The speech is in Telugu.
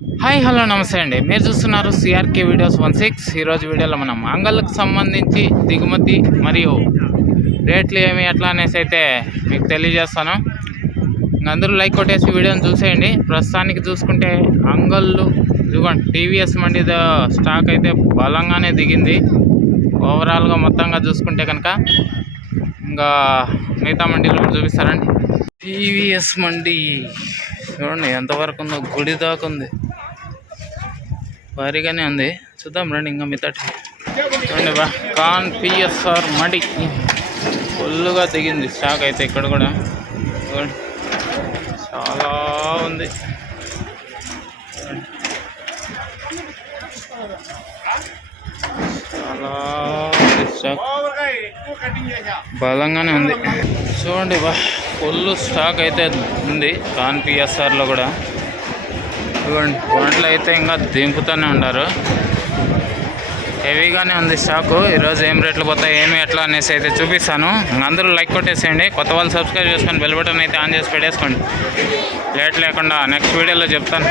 హాయ్ హలో నమస్తే అండి. మీరు చూస్తున్నారు సిఆర్కే వీడియోస్ వన్ సిక్స్ ఈరోజు వీడియోలో మనం అంగళ్ళకు సంబంధించి దిగుమతి మరియు రేట్లు ఏమి ఎట్లా అనేసి అయితే మీకు తెలియజేస్తాను. అందరూ లైక్ కొట్టేసి వీడియోని చూసేయండి. ప్రస్తుతానికి చూసుకుంటే అంగళ్ళు ఇదిగోండి టీవీఎస్ మండి స్టాక్ అయితే బలంగానే దిగింది. ఓవరాల్గా మొత్తంగా చూసుకుంటే కనుక ఇంకా మిగతా మండీలు కూడా చూపిస్తారండి. టీవీఎస్ మండి. చూడండి ఎంతవరకు ఉందో గుడి దాకా ఉంది. భారీగానే ఉంది. చూద్దాం రండి ఇంకా మిగతాటి చూడండి బా కాన్ పిఎస్ఆర్ మడి. ఫుల్గా దిగింది స్టాక్ అయితే ఇక్కడ కూడా. చాలా ఉంది. చాలా ఉంది స్టాక్. బలంగానే ఉంది. చూడండి బా ఫుల్ స్టాక్ అయితే ఉంది కాన్ పిఎస్ఆర్లో కూడా. చూడండి. బండ్లు అయితే ఇంకా దింపుతూనే ఉన్నారు. హెవీగానే ఉంది స్టాకు. ఈరోజు ఏం రేట్లు పోతాయి ఏమి ఎట్లా అనేసి అయితే చూపిస్తాను. అందరూ లైక్ కొట్టేసేయండి. కొత్త వాళ్ళు సబ్స్క్రైబ్ చేసుకొని బెల్ బటన్ అయితే ఆన్ చేసి పెట్టేసుకోండి. లేట్ లేకుండా నెక్స్ట్ వీడియోలో చెప్తాను.